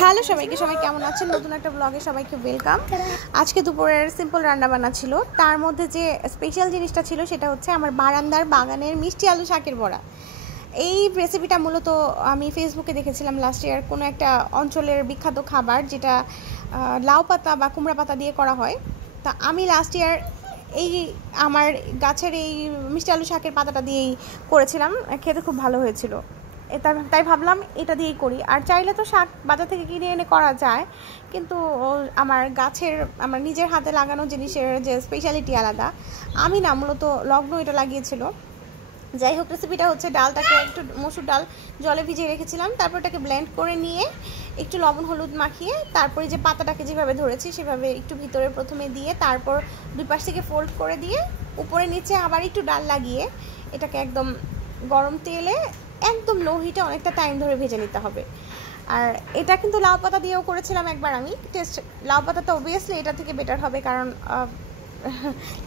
Hello সবাইকে, সবাই কেমন আছেন? নতুন একটা ব্লগে সবাইকে ওয়েলকাম। আজকে দুপুরের সিম্পল রান্নাবান্না ছিল, তার মধ্যে যে স্পেশাল জিনিসটা ছিল সেটা হচ্ছে আমার বারান্দার বাগানের মিষ্টি আলু শাকের বড়া। এই রেসিপিটা মূলত আমি ফেসবুকে দেখেছিলাম লাস্ট ইয়ার, কোনো একটা অঞ্চলের বিখ্যাত খাবার যেটা লাউ পাতা বা কুমড়া পাতা দিয়ে করা হয়। তা আমি লাস্ট ইয়ার এই আমার গাছের এই মিষ্টি আলু শাকের পাতাটা দিয়েই করেছিলাম, খেতে খুব ভালো হয়েছিল। তাই ভাবলাম এটা দিয়েই করি। আর চাইলে তো শাক বাজার থেকে কিনে এনে করা যায়, কিন্তু আমার গাছের আমার নিজের হাতে লাগানো জিনিসের যে স্পেশালিটি আলাদা। আমি না মূলত লগ্ন এটা লাগিয়েছিল। যাই হোক, রেসিপিটা হচ্ছে ডালটাকে একটু মসুর ডাল জলে ভিজিয়ে রেখেছিলাম, তারপর এটাকে ব্লেন্ড করে নিয়ে একটু লবণ হলুদ মাখিয়ে তারপরে যে পাতাটাকে যেভাবে ধরেছি সেভাবে একটু ভিতরে প্রথমে দিয়ে তারপর দুই পাশ থেকে ফোল্ড করে দিয়ে উপরে নিচে আবার একটু ডাল লাগিয়ে এটাকে একদম গরম তেলে একদম লো হিটে অনেকটা টাইম ধরে ভেজে নিতে হবে। আর এটা কিন্তু লাউ পাতা দিয়েও করেছিলাম একবার আমি টেস্ট। লাউ পাতাটা অবভিয়াসলি এটা থেকে বেটার হবে, কারণ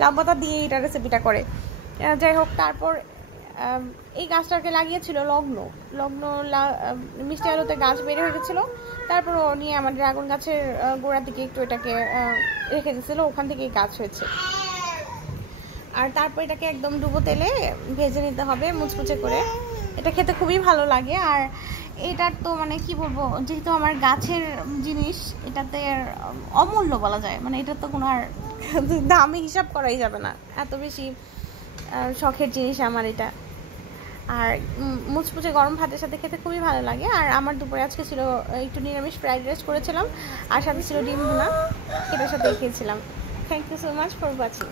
লাউ পাতা দিয়ে এটা রেসিপিটা করে। যাই হোক, তারপর এই গাছটাকে লাগিয়েছিল লগ্ন মিষ্টি আলুতে গাছ বেড়ে হয়ে গেছিলো। তারপর ও নিয়ে আমার ড্রাগন গাছের গোড়ার দিকে একটু এটাকে রেখে গেছিলো, ওখান থেকেই গাছ হয়েছে। আর তারপর এটাকে একদম ডুবো তেলে ভেজে নিতে হবে মুচমুচে করে। এটা খেতে খুবই ভালো লাগে। আর এটার তো মানে কি বলবো, যেহেতু আমার গাছের জিনিস, এটাতে অমূল্য বলা যায়, মানে এটার তো কোনো আর দামে হিসাব করাই যাবে না, এত বেশি শখের জিনিস আমার এটা। আর মুচমুচে গরম ভাতের সাথে খেতে খুবই ভালো লাগে। আর আমার দুপুরে আজকে ছিল একটু নিরামিষ ফ্রাইড রাইস করেছিলাম, আর সাথে ছিল ডিম ভুনা, এটার সাথে খেয়েছিলাম। Thank you so much for watching.